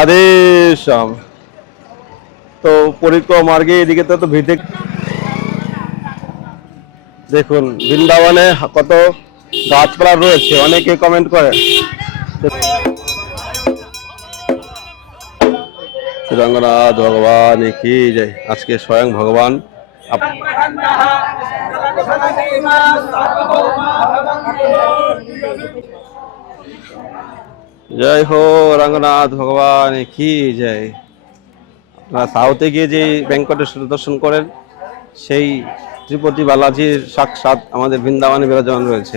আদেশাম তো পরিক্রমা মার্গে এদিকে তো ভিড় দেখুন বৃন্দাবনে কত গাছপালা রয়েছে, অনেকে কমেন্ট করে রঙ্গনাথ ভগবান কি জয়। আজকে স্বয়ং ভগবান জয় হো রঙ্গনাথ ভগবান কি জয়। আপনারা সাউথে গিয়ে যে ভেঙ্কটেশ্বর দর্শন করেন, সেই তিরুপতি বালাজির সাক্ষাৎ আমাদের বৃন্দাবনে বিরাজমান রয়েছে।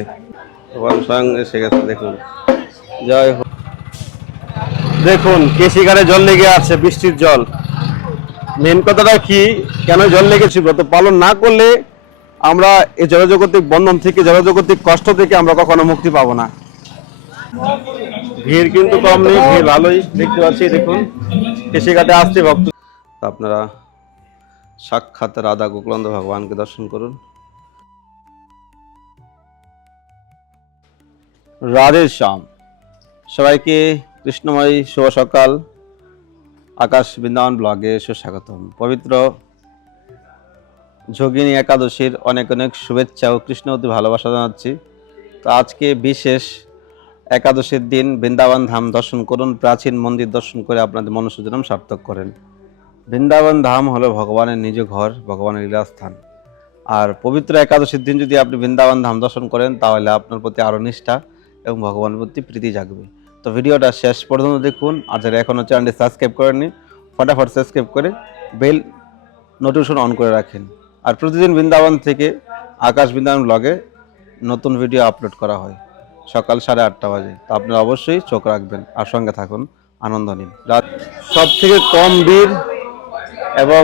ভগবান স্বয়ং এসে গেছে। দেখুন জয় হো। দেখুন কেশিঘাটে জল লেগে আছে, বৃষ্টির জল। মেন কথাটা কি, কেন জল লেগেছে? ব্রত পালন না করলে আমরা এই জড়জগতিক বন্ধন থেকে, জড়জগতিক কষ্ট থেকে আমরা কখনো মুক্তি পাবো না। ভিড় কিন্তু কম নেই, ভিড় ভালোই দেখতে পাচ্ছি। দেখুন কেশিঘাটে আসছে ভক্ত। আপনারা সাক্ষাৎ রাধা গোকুলানন্দ ভগবানকে দর্শন করুন। রাধে শ্যাম। সবাইকে কৃষ্ণময়ী শুভ সকাল। আকাশ বৃন্দাবন ব্লগে সুস্বাগতম। পবিত্র যোগিনী একাদশীর অনেক অনেক শুভেচ্ছা ও কৃষ্ণবতী ভালোবাসা জানাচ্ছি। তো আজকে বিশেষ একাদশীর দিন বৃন্দাবন ধাম দর্শন করুন, প্রাচীন মন্দির দর্শন করে আপনাদের মনসুজনম সার্থক করেন। বৃন্দাবন ধাম হলো ভগবানের নিজ ঘর, ভগবানের লীলাস্থান। আর পবিত্র একাদশীর দিন যদি আপনি বৃন্দাবন ধাম দর্শন করেন, তাহলে আপনার প্রতি আরও নিষ্ঠা এবং ভগবানের প্রতি প্রীতি জাগবে। তো ভিডিওটা শেষ পর্যন্ত দেখুন। আর যারা এখনও চ্যানেলটি সাবস্ক্রাইব করেননি, ফটাফট সাবস্ক্রাইব করে বেল নোটিফিকেশন অন করে রাখেন। আর প্রতিদিন বৃন্দাবন থেকে আকাশ বৃন্দাবন ব্লগে নতুন ভিডিও আপলোড করা হয় সকাল 8:30 বাজে। তো আপনারা অবশ্যই চোখ রাখবেন আর সঙ্গে থাকুন, আনন্দ নিন। সব থেকে কম ভিড় এবং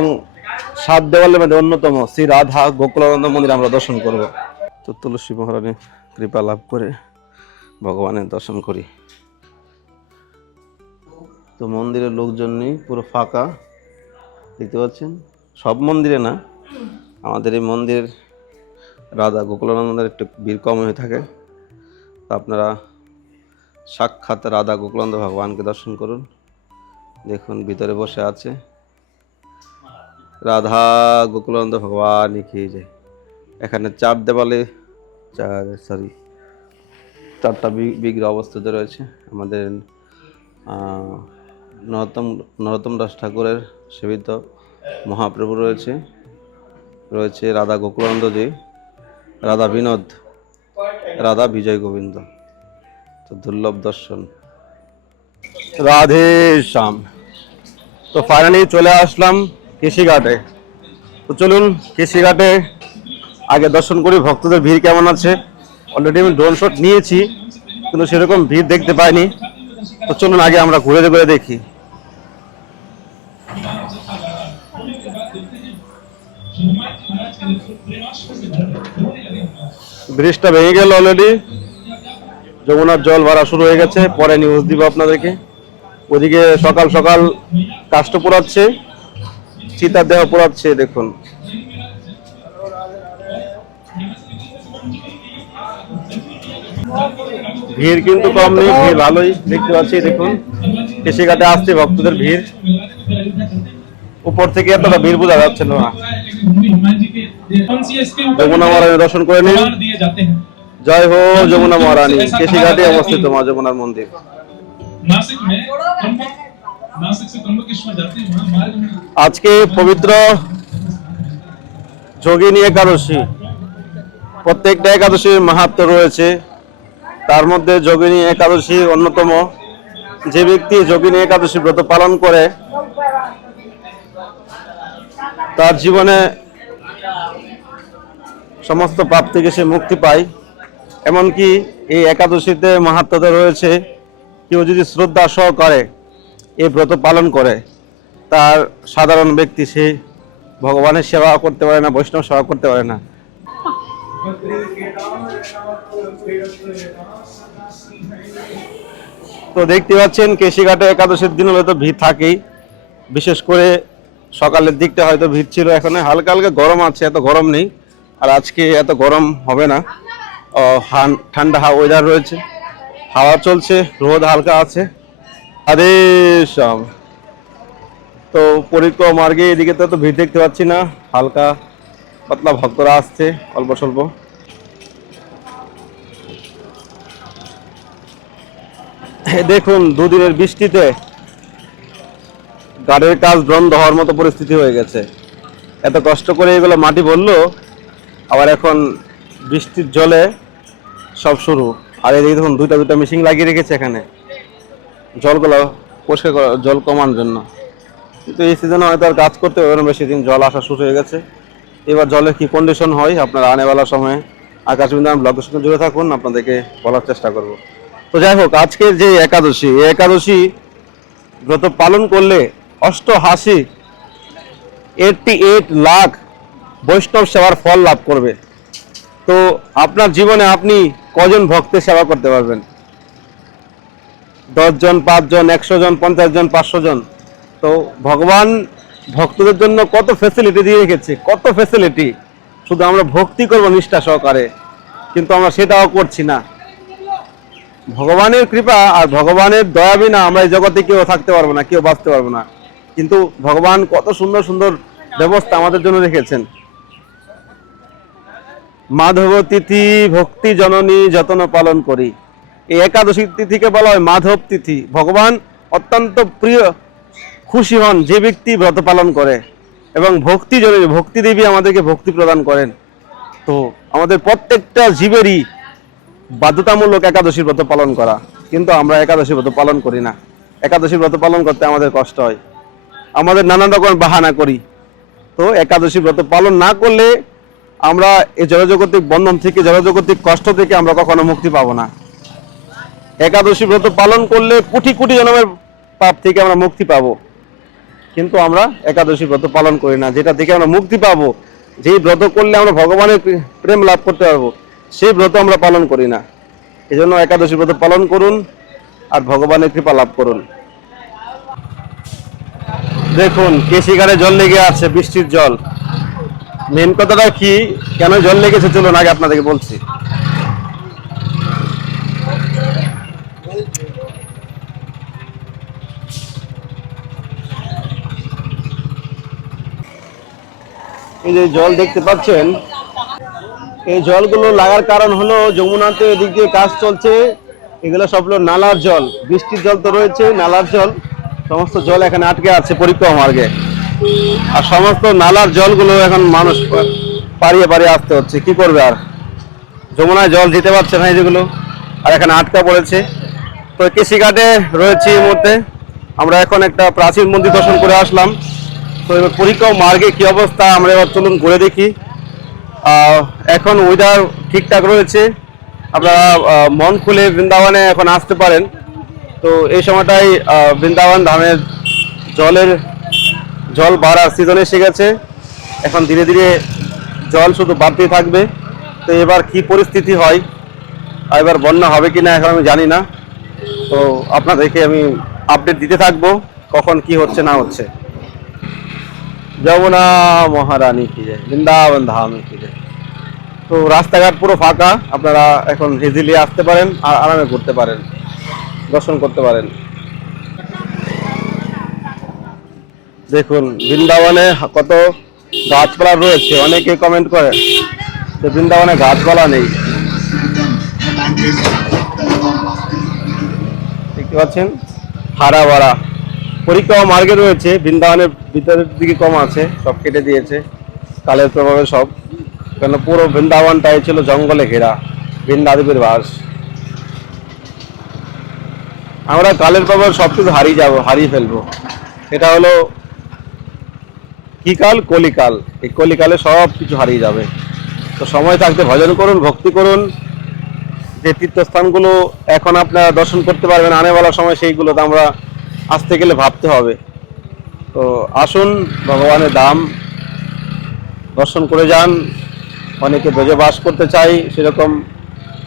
7 দেওয়ালের মধ্যে অন্যতম শ্রী রাধা গোকুলানন্দ মন্দির আমরা দর্শন করব। তো তুলসী মহারানী কৃপা লাভ করে ভগবানের দর্শন করি। তো মন্দিরের লোকজন নেই, পুরো ফাঁকা দেখতে পাচ্ছেন। সব মন্দিরে না, আমাদের এই মন্দির রাধা গোকুলানন্দের একটু ভিড় কম হয়ে থাকে। তো আপনারা সাক্ষাৎ রাধা গোকুলানন্দ ভগবানকে দর্শন করুন। দেখুন ভিতরে বসে আছে রাধা গোকুলানন্দ ভগবান কি যায়। এখানে 4 দেওয়ালে 4টা বিগ্রহ অবস্থিত রয়েছে। আমাদের নরোত্তম দাস ঠাকুরের সেবিত মহাপ্রভু রয়েছে, রয়েছে রাধা গোকুলানন্দজি, রাধা বিনোদ, রাধা বিজয় গোবিন্দ। তো দুর্লভ দর্শন। রাধে শ্যাম। তো ফাইনালি চলে আসলাম কেশিঘাটে। তো চলুন কেশিঘাটে আগে দর্শন করি ভক্তদের ভিড় কেমন আছে। অলরেডি আমি ড্রোন শট নিয়েছি, কিন্তু সেরকম ভিড় দেখতে পাইনি। তো চলুন আগে আমরা ঘুরে ঘুরে দেখি। ব্রিজটা ভেঙে গেল অলরেডি, যমুনার জল ভরা শুরু হয়ে গেছে। পরে নিউজ দিব আপনাদেরকে। ওদিকে সকাল সকাল কাষ্ঠ পোড়াচ্ছে, চিতার দেহ পোড়াচ্ছে। দেখুন ভিড় কিন্তু কম নেই, ভিড় ভালোই দেখতে পাচ্ছি। দেখুন কেশিঘাটে আসছে ভক্তদের ভিড়। উপর থেকে এতটা ভিড় বোঝা যাচ্ছে না। যমুনা মহারানী দর্শন করে নিন। জয় হো যমুনা মহারানী। কেশিঘাটে অবস্থিত মা যমুনার মন্দির। আজকে পবিত্র যোগিনী একাদশী। প্রত্যেকটা একাদশীর মাহাত্ম্য রয়েছে, তার মধ্যে যোগিনী একাদশী অন্যতম। যে ব্যক্তি যোগিনী একাদশী ব্রত পালন করে, তার জীবনে সমস্ত পাপ থেকে সে মুক্তি পায়। এমনকি এই একাদশীতে মাহাত্ম্যতা রয়েছে, কেউ যদি শ্রদ্ধা সহকারে এই ব্রত পালন করে, তার সাধারণ ব্যক্তি সে ভগবানের সেবা করতে পারে না, বৈষ্ণব সেবা করতে পারে না। তো দেখতে পাচ্ছেন কেশিঘাটে একাদশীর দিন হলে তো ভিড় থাকেই। বিশেষ করে সকালের দিকটা হয়তো ভিড় ছিল, এখন হালকা হালকা গরম আছে, এত গরম নেই। আর আজকে এত গরম হবে না, ঠান্ডা ওয়েদার রয়েছে, হাওয়া চলছে, রোদ হালকা আছে। আদেশ তো পরিক্রমা মার্গে এদিকে তো ভিড় দেখতে পাচ্ছি না, হালকা পাতলা ভক্তরা আসছে অল্প স্বল্প। দেখুন দুদিনের বৃষ্টিতে গাড়ির কাজ বন্ধ হওয়ার মতো পরিস্থিতি হয়ে গেছে। এত কষ্ট করে এগুলো মাটি ভরলো, আবার এখন বৃষ্টির জলে সব শুরু। আর এদিকে দেখুন দুইটা দুইটা মেশিন লাগিয়ে রেখেছে এখানে জলগুলো পরিষ্কার করা, জল কমানোর জন্য। কিন্তু এই সিজনে হয়তো আর কাজ করতে হবে না, বেশি দিন জল আসা শুরু হয়ে গেছে। এবার জলের কি কন্ডিশন হয় আপনারা আনেওয়ালার সময় আকাশবিন্দু ব্লগের সঙ্গে জুড়ে থাকুন, আপনাদেরকে বলার চেষ্টা করব। তো যাই হোক, আজকের যে একাদশী, এই একাদশী ব্রত পালন করলে 88 লাখ বৈষ্ণব সেবার ফল লাভ করবে। তো আপনার জীবনে আপনি কজন ভক্তের সেবা করতে পারবেন? 10 জন, 5 জন, 100 জন, 50 জন, 500 জন? তো ভগবান ভক্তদের জন্য কত ফ্যাসিলিটি দিয়ে রেখেছে, কত ফ্যাসিলিটি। শুধু আমরা ভক্তি করব নিষ্ঠা সহকারে, কিন্তু আমরা সেটাও করছি না। ভগবানের কৃপা আর ভগবানের দয়া বিনা আমরা এই জগতে কেউ থাকতে পারবো না, কেউ বাঁচতে পারবো না। কিন্তু ভগবান কত সুন্দর সুন্দর ব্যবস্থা আমাদের জন্য রেখেছেন। মাধব তিথি ভক্তি জননী যতন পালন করি, এই একাদশী তিথিকে বলা হয় মাধব তিথি। ভগবান অত্যন্ত প্রিয়, খুশি হন যে ব্যক্তি ব্রত পালন করে, এবং ভক্তি জননী, ভক্তি দেবী আমাদেরকে ভক্তি প্রদান করেন। তো আমাদের প্রত্যেকটা জীবেরই বাধ্যতামূলক একাদশী ব্রত পালন করা, কিন্তু আমরা একাদশী ব্রত পালন করি না। একাদশী ব্রত পালন করতে আমাদের কষ্ট হয়, আমাদের নানান রকম বাহানা করি। তো একাদশী ব্রত পালন না করলে আমরা এই জড়জগতিক বন্ধন থেকে, জড়জগতিক কষ্ট থেকে আমরা কখনো মুক্তি পাবো না। একাদশী ব্রত পালন করলে কোটি কোটি জন্মের পাপ থেকে আমরা মুক্তি পাবো, কিন্তু আমরা একাদশী ব্রত পালন করি না। যেটা থেকে আমরা মুক্তি পাবো, যেই ব্রত করলে আমরা ভগবানের প্রেম লাভ করতে পারবো, সেই ব্রত আমরা পালন করি না। এই জন্য একাদশী ব্রত পালন করুন আর ভগবানের কৃপা লাভ করুন। দেখুন কেশিঘাটে জল লেগে আছে, বৃষ্টির জল। মেন কথাটা কি, কেন জল লেগেছে চলুন আগে আপনাদেরকে বলছি। এই যে জল দেখতে পাচ্ছেন, এই জলগুলো লাগার কারণ হলো যমুনাতে এদিক দিয়ে কাজ চলছে। এগুলো সব হলো নালার জল, বৃষ্টির জল তো রয়েছে, নালার জল, সমস্ত জল এখানে আটকে আছে পরিক্রমা মার্গে। আর সমস্ত নালার জলগুলো এখন মানুষ পাড়িয়ে পাড়িয়ে আসতে হচ্ছে, কি করবে আর। যমুনায় জল যেতে পারছে না এই যেগুলো, আর এখানে আটকা পড়েছে। তো কেশিঘাটে রয়েছে এই মুহূর্তে। আমরা এখন একটা প্রাচীন মন্দির দর্শন করে আসলাম। তো এবার পরিক্রমা মার্গে কি অবস্থা আমরা এবার চলুন ঘুরে দেখি। এখন ওয়েদার ঠিকঠাক রয়েছে, আপনারা মন খুলে বৃন্দাবনে এখন আসতে পারেন। তো এই সময়টাই বৃন্দাবন ধামের জল বাড়ার সিজন এসে গেছে। এখন ধীরে ধীরে জল শুধু বাড়তেই থাকবে। তো এবার কি পরিস্থিতি হয়, এবার বন্যা হবে কিনা এখন আমি জানি না। তো আপনাদেরকে আমি আপডেট দিতে থাকবো কখন কি হচ্ছে না হচ্ছে। যমুনা মহারানী কি যায়, বৃন্দাবন ধাম কি যায়। তো রাস্তাঘাট পুরো ফাঁকা, আপনারা এখন ইজিলি আসতে পারেন আর আরামে ঘুরতে পারেন, দর্শন করতে পারেন। দেখুন বৃন্দাবনে কত গাছপালা রয়েছে। অনেকে কমেন্ট করে যে বৃন্দাবনে গাছপালা নেই, দেখতে পাচ্ছেন হারা ভরা। পরিক্রমা মার্গে রয়েছে, বৃন্দাবনের ভিতরের দিকে কম আছে, সব কেটে দিয়েছে কালের প্রভাবে সব। কেন পুরো বৃন্দাবনটাই ছিল জঙ্গলে ঘেরা, বৃন্দাদেবীর বাস। আমরা কালের প্রভাবে সবকিছু হারিয়ে ফেলবো। এটা হলো কি কাল, কলিকাল। এই কলিকালে সব কিছু হারিয়ে যাবে। তো সময় থাকতে ভজন করুন, ভক্তি করুন। যে তীর্থস্থানগুলো এখন আপনারা দর্শন করতে পারবেন, আনেওয়ালা সময় সেইগুলো তো আমরা আসতে গেলে ভাবতে হবে। তো আসুন ভগবানের ধাম দর্শন করে যান। অনেকে ব্রজে বাস করতে চাই, সেরকম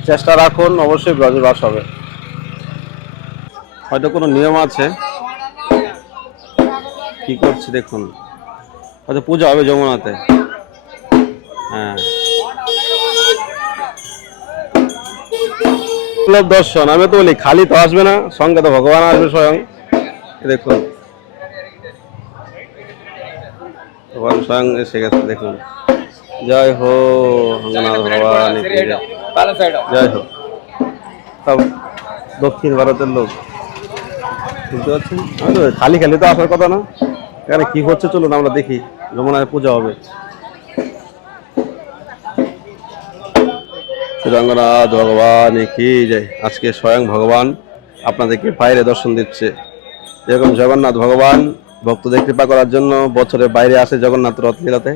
চেষ্টা রাখুন, অবশ্যই ব্রজে বাস হবে। হয়তো কোনো নিয়ম আছে, কি করছে দেখুন, হয়তো পূজা হবে যমুনাতে। হ্যাঁ, দর্শন আমি তো বলি খালি তো আসবে না, সঙ্গে তো ভগবান আসবে স্বয়ং। দেখুন ভগবান স্বয়ং এসে গেছে, দেখুন। জয় হো রঙ্গনাথ ভগবান কি জয়। জয় হো। সব দক্ষিণ ভারতের লোক, বুঝতে পারছেন। খালি খালি তো আসার কথা না, এখানে কি হচ্ছে চলুন আমরা দেখি। যমুনায় পূজা হবে। রঙ্গনাথ ভগবান কি জয়। আজকে স্বয়ং ভগবান আপনাদেরকে বাইরে দর্শন দিচ্ছে। যেরকম জগন্নাথ ভগবান ভক্তদের কৃপা করার জন্য বছরে বাইরে আসে জগন্নাথ রথলীলাতে,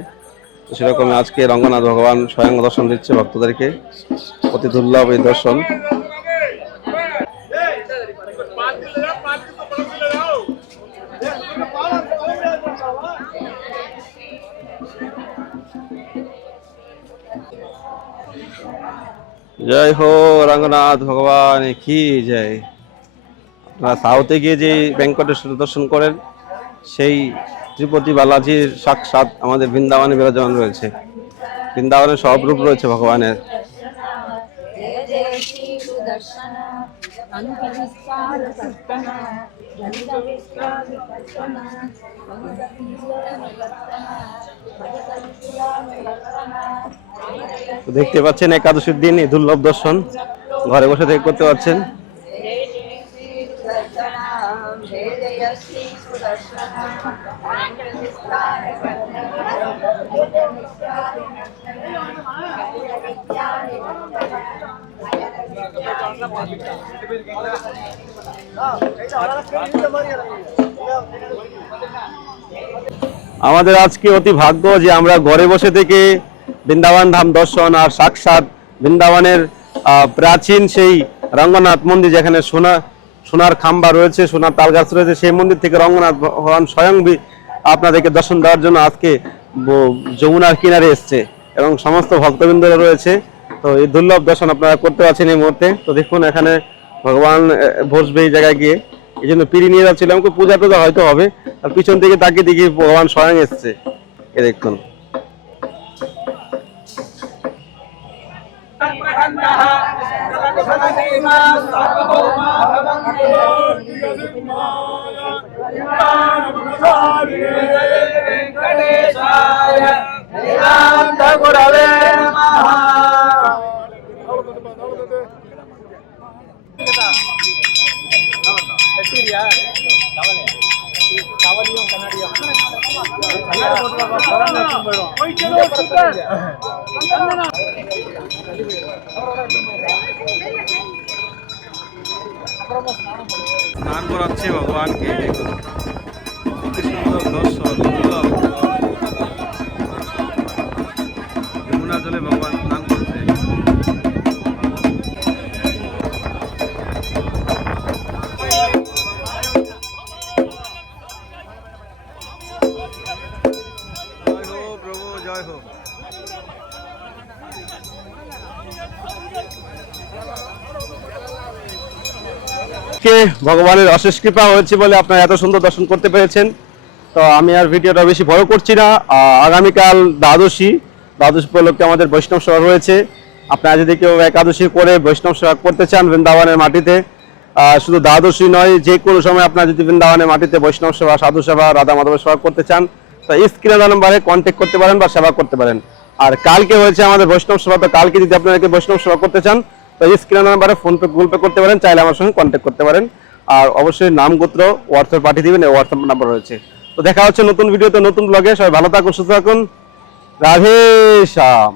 সেরকম আজকে রঙ্গনাথ ভগবান স্বয়ং দর্শন দিচ্ছে ভক্তদেরকে। অতি দুর্লভ এই দর্শন। জয় হো রঙ্গনাথ ভগবান কি জয়। আপনারা সাউথে গিয়ে যে ভেঙ্কটেশ্বর দর্শন করেন, সেই ত্রিপতি বালাজির সাক্ষাৎ আমাদের বৃন্দাবনে বিরাজমান রয়েছে। বৃন্দাবনে সব রূপ রয়েছে ভগবানের। দেখতে পাচ্ছেন একাদশীর দিন এই দুর্লভ দর্শন ঘরে বসে থেকে করতে পারছেন। আমাদের আজকে অতি ভাগ্য যে আমরা ঘরে বসে থেকে বৃন্দাবন ধাম দর্শন আর সাক্ষাৎ বৃন্দাবনের প্রাচীন সেই রঙ্গনাথ মন্দির, যেখানে সোনার খাম্বা রয়েছে, সোনার তাল গাছ রয়েছে, সেই মন্দির থেকে রঙ্গনাথ ভগবান স্বয়ং আপনাদেরকে দর্শন দেওয়ার জন্য আজকে যমুনার কিনারে এসছে এবং সমস্ত ভক্তবৃন্দরা রয়েছে। তো এই দুর্লভ দর্শন আপনারা করতে পারছেন এই মুহূর্তে। তো দেখুন এখানে ভগবান বসবে এই জায়গায় গিয়ে, এই জন্য পিড়ি নিয়ে যাচ্ছিলাম। পূজা টুজা হয়তো হবে, আর পিছন থেকে তাকিয়ে দেখি ভগবান স্বয়ং এসছে। এ দেখুন স্নান করাচ্ছে ভগবানকে। অতি সুন্দর দর্শন, যমুনা জলে ভগবান স্নান করছে। জয় হো প্রভু, জয় হো। ভগবানের অশেষ কৃপা হয়েছে বলে আপনারা এত সুন্দর দর্শন করতে পেরেছেন। তো আমি আর ভিডিওটা বেশি বড় করছি না। আগামীকাল দ্বাদশী উপলক্ষে আমাদের বৈষ্ণব সভা রয়েছে। আপনারা যদি কেউ একাদশী করে বৈষ্ণব সেবা করতে চান বৃন্দাবনের মাটিতে, শুধু দ্বাদশী নয়, যে কোনো সময় আপনারা যদি বৃন্দাবনের মাটিতে বৈষ্ণব সেবা, সাধু সেবা, রাধা মাধবের সেবা করতে চান, তো স্ক্রিনে দেওয়া নম্বরে কন্ট্যাক্ট করতে পারেন বা সেবা করতে পারেন। আর কালকে হয়েছে আমাদের বৈষ্ণব সেবা, তো কালকে যদি আপনারা বৈষ্ণব সেবা করতে চান তো স্ক্রিনে নাম্বারে ফোনপে, গুগল পে করতে পারেন, চাইলে আমার সঙ্গে কন্ট্যাক্ট করতে পারেন। আর অবশ্যই নাম গোত্র হোয়াটসঅ্যাপ পাঠিয়ে দিবেন, হোয়াটসঅ্যাপ নাম্বার রয়েছে। তো দেখা হচ্ছে নতুন ভিডিওতে, নতুন ব্লগে। সবাই ভালো থাকুন, সুস্থ থাকুন। রাধে শ্যাম।